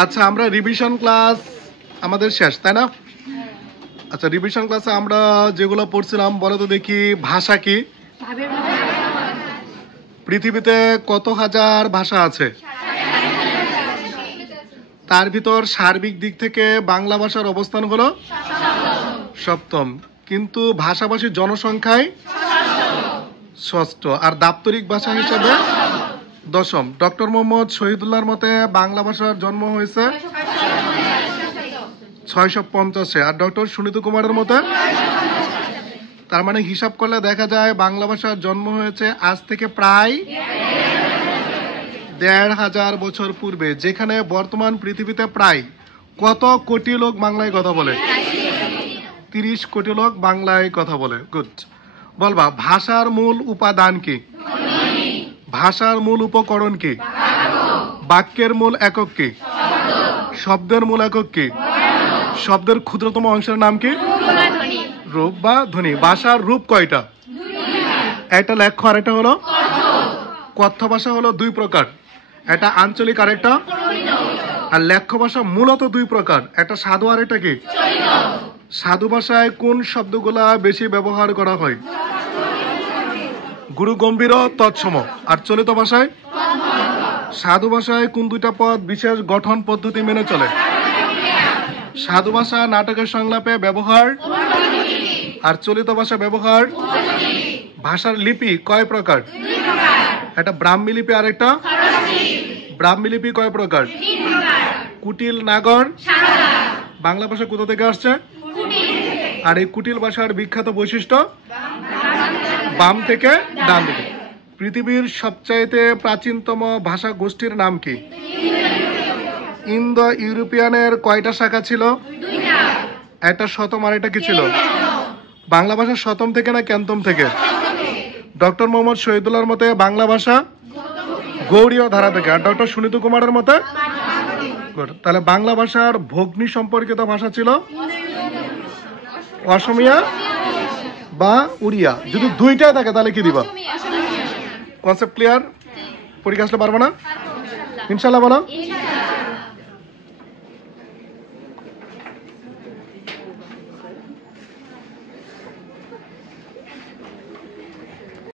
আচ্ছা, আমরা revision class আমাদের শেষ, তাই না? আচ্ছা, রিভিশন ক্লাসে আমরা যেগুলো পড়ছিলাম বলো তো দেখি। ভাষা কি? পৃথিবীতে কত হাজার ভাষা আছে? তার ভিতর সার্বিক দিক থেকে বাংলা ভাষার অবস্থান হলো সপ্তম, কিন্তু ভাষাভাষীর জনসংখ্যায় ষষ্ঠ, আর দাপ্তরিক ভাষা হিসেবে দশম। ডক্টর মোহাম্মদ শহীদুল্লাহর মতে বাংলা ভাষার জন্ম হয়েছে 650-এ, আর ডক্টর সুনীত কুমারের মতে, তার মানে হিসাব করলে দেখা যায় বাংলা ভাষার জন্ম হয়েছে আজ থেকে প্রায় 1500 বছর পূর্বে, যেখানে বর্তমান পৃথিবীতে প্রায় কত কোটি লোক বাংলায় কথা বলে? 30 কোটি লোক বাংলায় কথা বলে। গুড। বলবা ভাষার মূল উপাদান কি? ভাষার মূল উপকরণ কি? বাক্যের মূল একক কি? শব্দের মূল একক কি? শব্দের ক্ষুদ্রতম অংশের নাম কি? রূপ বা ধ্বনি। ভাষার রূপ কয়টা? একটা লেখ্য আর একটা হলো কথ্য ভাষা হলো 2 প্রকার, একটা আঞ্চলিক আর একটা, আর লেখ্য ভাষা মূলত 2 প্রকার, একটা সাধু আর একটা কি? সাধু ভাষায় কোন শব্দগুলা বেশি ব্যবহার করা হয়? গুরু গম্ভীর তৎসম। আর চলিত ভাষায়? সাধু ভাষায় কোন 2টা পদ বিশেষ গঠন পদ্ধতি মেনে চলে? সাধু ভাষা নাটকের সংলাপে ব্যবহার, আর চলিত ভাষা ব্যবহার। ভাষার লিপি কয় প্রকার? একটা ব্রাহ্মী লিপি আর একটা। ব্রাহ্মী লিপি কয় প্রকার? কুটিল, নাগর। বাংলা ভাষা কোথা থেকে আসছে? আর এই কুটিল ভাষার বিখ্যাত বৈশিষ্ট্য বাম থেকে ডান দিকে। পৃথিবীর সবচাইতে প্রাচীনতম ভাষা গোষ্ঠীর নাম কি? ইন্দো ইউরোপিয়ানের কয়টা শাখা ছিল? একটা শতম আর একটা কি ছিল? বাংলা ভাষা শতম থেকে না ক্যান্তম থেকে? ডক্টর মোহাম্মদ শহীদুল্লাহর মতে বাংলা ভাষা গৌড়ীয় ধারা থেকে, আর ডক্টর সুনীত কুমারের মতে? তাহলে বাংলা ভাষার ভগ্নী সম্পর্কিত ভাষা ছিল অসমিয়া বা উড়িয়া। যদি 2টাই থাকে তাহলে কি দিবা? Concept clear? পরীক্ষা আসলে পারবো না ইনশাল্লাহ? বলো।